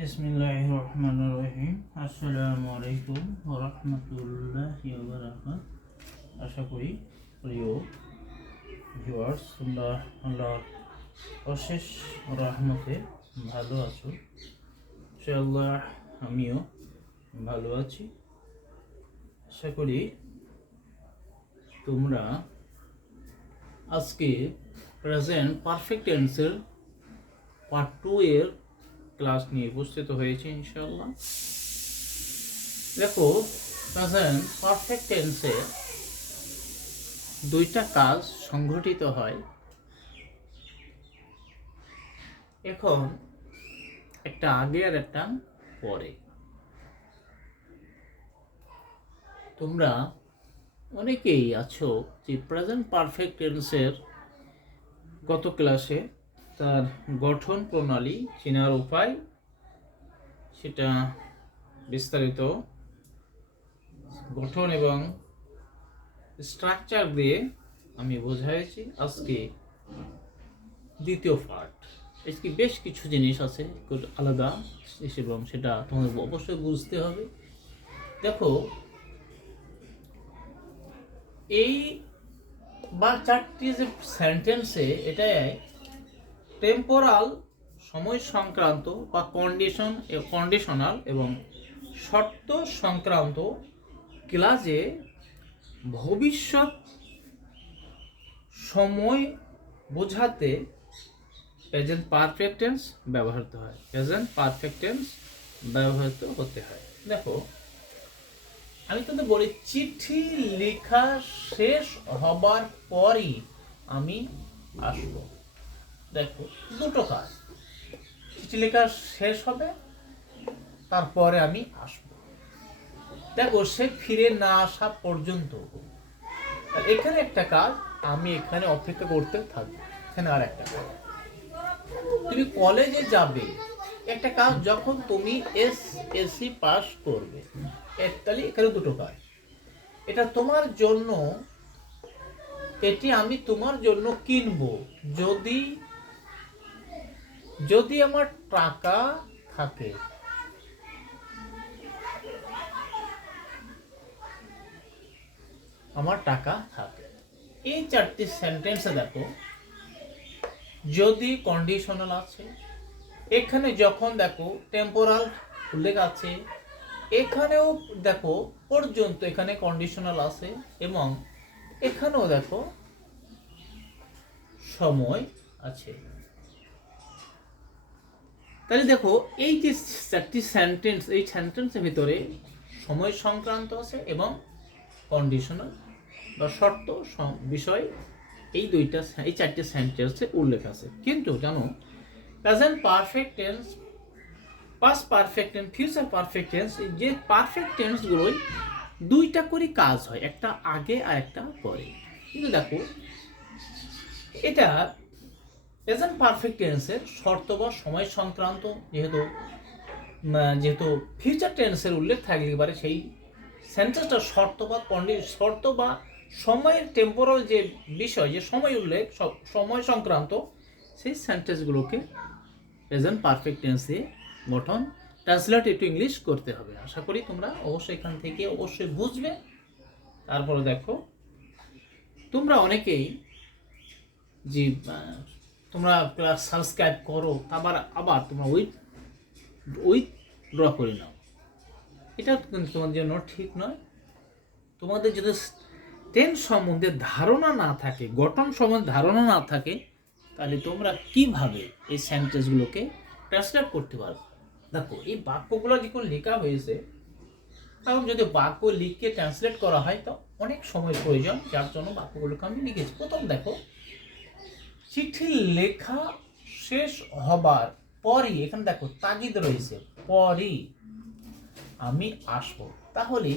বিসমিল্লাহির রহমানির রহিম। আসসালামু আলাইকুম ওয়া রাহমাতুল্লাহি ওয়া বারাকাতুহু। আশা করি প্রিয় ভিউয়ার্স তোমরা আল্লাহর অশেষ রহমতে ভালো আছো। ইনশাআল্লাহ আমিও ভালো আছি। আশা করি তোমরা আজকে প্রেজেন্ট পারফেক্ট টেন্সের পার্ট 2 এর ক্লাস নিয়ে উপস্থিত হয়েছে ইনশাআল্লাহ। দেখো, প্রেজেন্ট পারফেক্ট টেন্সে দুইটা কাজ সংঘটিত হয়। এখন একটা আগে আর একটা পরে। তোমরা অনেকেই আছো যে প্রেজেন্ট পারফেক্ট টেন্সের গত ক্লাসে তার গঠন প্রণালী চেনার উপায় সেটা বিস্তারিত গঠন এবং স্ট্রাকচার দিয়ে আমি বোঝাইছি। আজকে দ্বিতীয় পার্ট। আজকে বেশ কিছু জিনিস আছে আলাদা এবং সেটা তোমাদের অবশ্যই বুঝতে হবে। দেখো, এই বা চারটি যে সেন্টেন্সে এটাই টেম্পোরাল সময় সংক্রান্ত বা কন্ডিশনাল এবং শর্ত সংক্রান্ত ক্লাসে ভবিষ্যৎ সময় বোঝাতে প্রেজেন্ট পারফেক্ট টেন্স ব্যবহৃত হয়। প্রেজেন্ট পারফেক্ট টেন্স ব্যবহৃত হতে হয়। দেখো, আমি তোদের বলি চিঠি লেখা শেষ হবার পরই আমি আসব। দেখো, দুটো কাজ, চিঠি লেখা শেষ হবে তারপরে আমি আসব। দেখো, সে ফিরে না আসা পর্যন্ত এখানে একটা কাজ, আমি এখানে অপেক্ষা করতে থাকবো। এখানে আর একটা কাজ, তুমি কলেজে যাবে, একটা কাজ যখন তুমি এসএসসি পাস করবে। তাহলে এখানে দুটো কাজ। এটা তোমার জন্য, এটি আমি তোমার জন্য কিনবো যদি আমার টাকা থাকে। আমার টাকা থাকে। এই চারটি সেন্টেন্সে দেখো, যদি কন্ডিশনাল আছে, এখানে যখন দেখো টেম্পোরাল উল্লেখ আছে, এখানেও দেখো পর্যন্ত এখানে কন্ডিশনাল আছে এবং এখানেও দেখো সময় আছে। তাহলে দেখো, এই যে চারটি সেন্টেন্স, এই সেন্টেন্সের ভিতরে সময় সংক্রান্ত আছে এবং কন্ডিশনাল বা শর্ত বিষয় এই চারটি সেন্টেন্সে উল্লেখ আছে। কিন্তু জানো, present perfect tense, past perfect tense, future perfect tense, যে পারফেক্ট টেন্সগুলোই দুইটা করে কাজ হয়, একটা আগে আর একটা পরে। কিন্তু দেখো, এটা প্রেজেন্ট পারফেক্ট টেন্সের শর্ত বা সময় সংক্রান্ত, যেহেতু ফিউচার টেন্সের উল্লেখ থাকলে পারে সেই সেন্টেন্সটা শর্ত বা সময়ের টেম্পোরাল যে বিষয়, যে সময় উল্লেখ, সময় সংক্রান্ত, সেই সেন্টেন্সগুলোকে প্রেজেন্ট পারফেক্ট টেন্সে গঠন ট্রান্সলেট টু ইংলিশ করতে হবে। আশা করি তোমরা অবশ্যই এখান থেকে অবশ্যই বুঝবে। তারপরে দেখো, তোমরা অনেকেই যে তোমরা ক্লাস সাবস্ক্রাইব করো, আবার তোমরা উইথড্র করে নাও। এটা কিন্তু তোমাদের জন্য ঠিক নয়। তোমাদের যদি টেন্স সম্বন্ধে ধারণা না থাকে, গঠন সম্বন্ধে ধারণা না থাকে, তাহলে তোমরা কিভাবে এই সেন্টেন্সগুলোকে ট্রান্সলেট করতে পারবে? দেখো, এই বাক্যগুলো যখন লেখা হয়েছে, কারণ যদি বাক্য লিখে ট্রান্সলেট করা হয় তো অনেক সময় প্রয়োজন, যার জন্য বাক্যগুলোকে আমি লিখেছি। প্রথম দেখো, চিঠি লেখা শেষ হবার পরই, এখানে দেখো তাগিদ রয়েছে, পরই আমি আসবো। তাহলে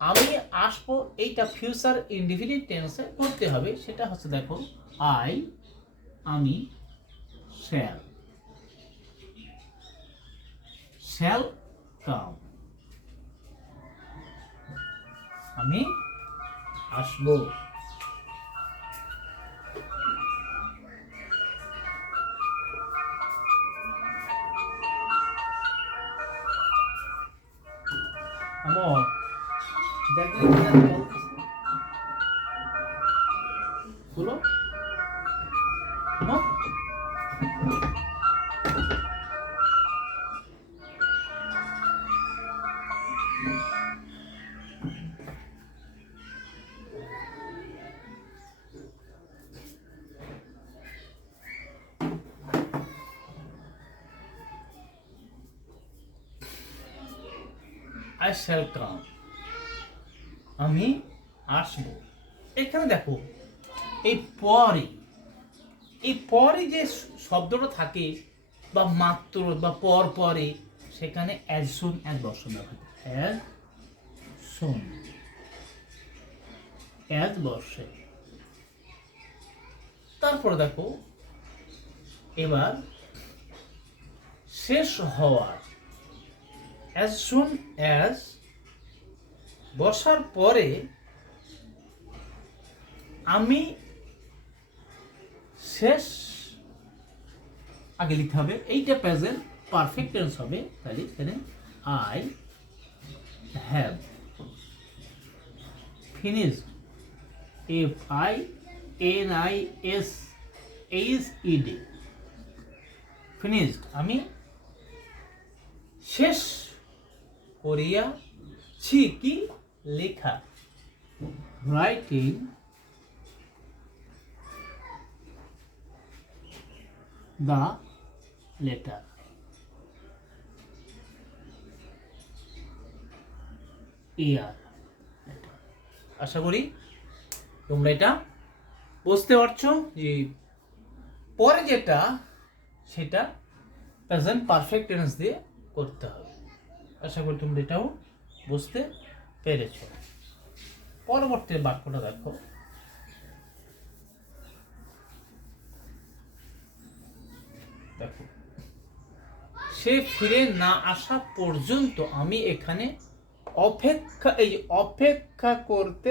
আমি আসবো এইটা ফিউচার ইনডিফিনিট টেন্সে করতে হবে। সেটা হচ্ছে দেখো, আমি শ্যাল কাম, আমি আসবো। হলো নো I shall come, আমি আসবো। এখানে দেখো এই পরে যে শব্দটা থাকে বা মাত্র বা পরে সেখানে as soon as বসানো ব্যবহার as soon as বসে। তারপর দেখো এবার শেষ হওয়ার as soon as বসার পরে আমি শেষ আগে লিখতে হবে, এইটা প্রেজেন্ট পারফেক্ট টেন্স হবে। তাহলে এখানে I have finished, FINISHED, finished আমি শেষ করিয়াছি কি লেখা, রাইটিং the letter, আশা করি তোমরা এটা বুঝতে পারছো যে পরে যেটা সেটা প্রেজেন্ট পারফেক্ট টেন্স দিয়ে করতে হবে। আশা করি তোমরা এটাও বুঝতে পেরেছো। পরবর্তী বাক্যটা দেখো, সে ফিরে না আসা পর্যন্ত আমি এখানে অপেক্ষা করতে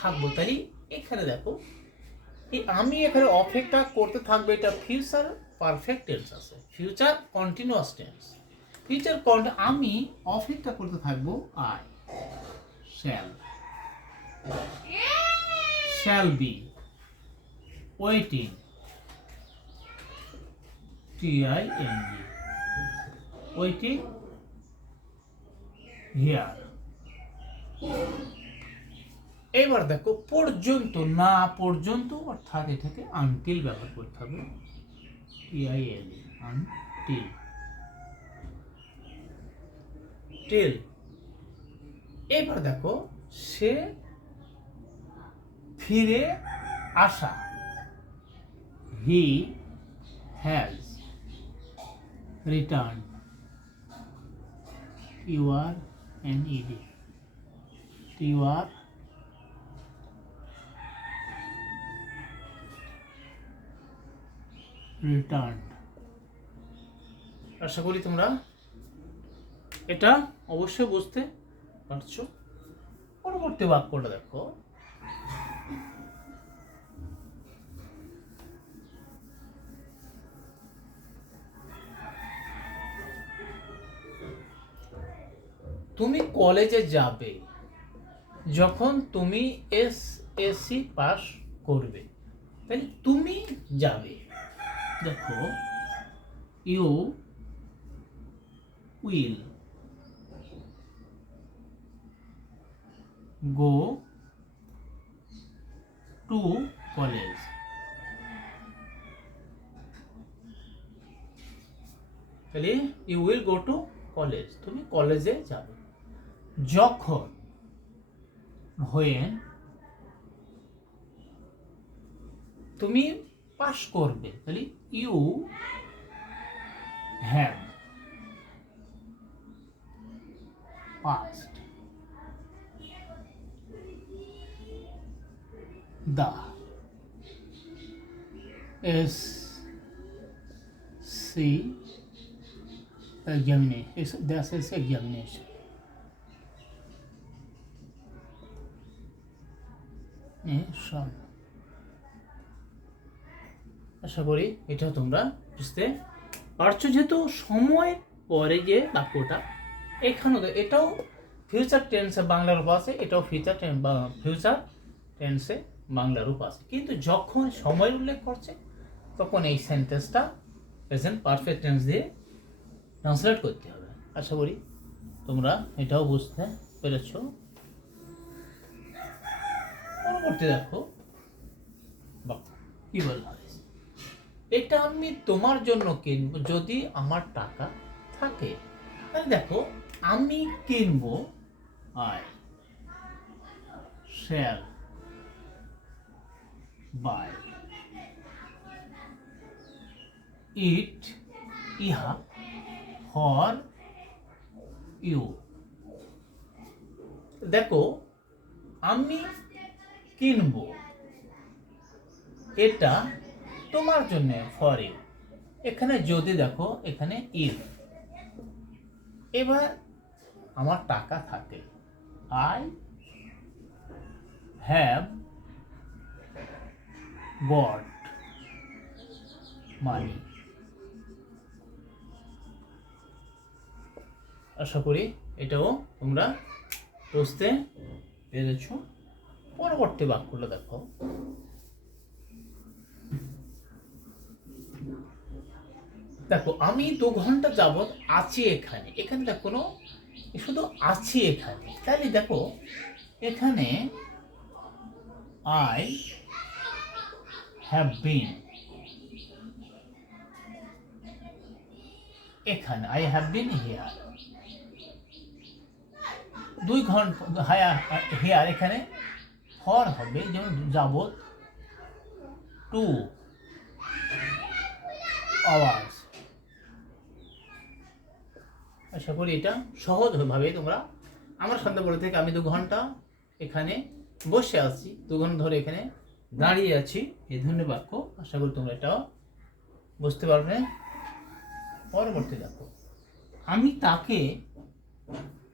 থাকবো। তাই এখানে দেখো এই আমি এখানে অপেক্ষা করতে থাকবো, এটা ফিউচার পারফেক্ট টেন্স আছে, ফিউচার কন্টিনিউয়াস টেন্স। আমি অপেক্ষা করতে থাকবো, I shall be waiting, TING, waiting here. এবার দেখো পর্যন্ত, না পর্যন্ত অর্থাৎ এটাকে আনটিল ব্যবহার করতে হবে, TIL, আনটিল, টিল। এবার দেখো সে ফিরে আসা, হি has returned, TURNED, returned। আশা করি তোমরা এটা অবশ্যই বুঝতে পারছো। পরবর্তী বাক্যটা দেখো, তুমি কলেজে যাবে যখন তুমি SSC পাস করবে। তাহলে তুমি যাবে, দেখো you will go to college. তাহলে you will go to college, তুমি কলেজে যাবে। যখন হয়ে তুমি পাস করবে, তাহলে you have passed the SC examination, আশা করি এটা তোমরা বুঝতে পারছো। যেহেতু সময় পরে যে বাক্যটা এখানে এটাও ফিউচার টেন্সে বাংলা রূপ আছে, এটাও ফিউচার টেন্সে বাংলা রূপ আছে, কিন্তু যখন সময় উল্লেখ করছে তখন এই সেন্টেন্সটা প্রেজেন্ট পারফেক্ট টেন্স দিয়ে ট্রান্সলেট করতে হবে। আশা করি তোমরা এটাও বুঝতে পেরেছ। পরবর্তী দেখো কি বলা হয়েছে, এটা আমি তোমার জন্য কিনবো যদি আমার টাকা থাকে। তাহলে দেখো আমি কিনবো, আই শ্যাল বাই ইট, ইহা ফর ইউ। দেখো আমি কিনবো, এটা তোমার জন্য, ফর ইউ। এখানে যদি দেখো এখানে ইফ, এবার আমার টাকা থাকে, আই হ্যাভ গট মানি। আশা করি এটাও তোমরা বুঝতে পেরেছ। পরবর্তী বাক্যটা দেখো, দেখো আমি 2 ঘন্টা যাবত আছি এখানে। এখানে দেখো কোনো শুধু আছি এখানে, তাহলে দেখো এখানে আই হ্যাভ বিন, এখানে আই হ্যাভ বিন হিয়ার। 2 ঘন্টা হিয়ার, এখানে ফর হবে, যেমন যাবত 2 আওয়ার্স। আশা করি এটা সহজভাবে তোমরা আমার সামনে বলে থেকে আমি 2 ঘন্টা এখানে বসে আছি, 2 ঘন্টা ধরে এখানে দাঁড়িয়ে আছি, এই ধরনের বাক্য আশা করি তোমরা এটাও বুঝতে পারবে। পরবর্তী দেখো, আমি তাকে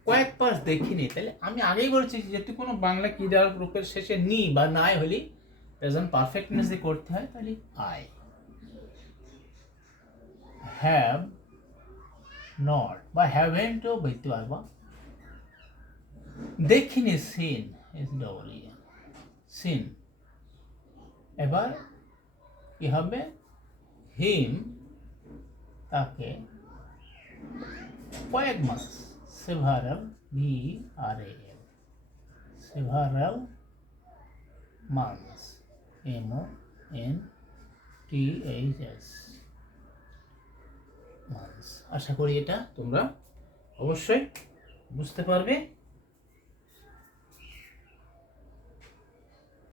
কয়েক পাশ দেখিনি। তাহলে আমি আগেই বলেছি যেহেতু কোনো বাংলা ক্রিয়ার রূপের শেষে নি বা নাই হলে প্রেজেন্ট পারফেক্ট টেন্সে করতে হয়, তাহলে আই হ্যাভ নট বা হ্যাভেন্টও বলতে পারবা। দেখিনি, seen, S double E seen. এবার কি হবে, হিম তাকে কয়েক মাস, several, VRAL, several months, MONTHS months. আশা করি এটা তোমরা অবশ্যই বুঝতে পারবে।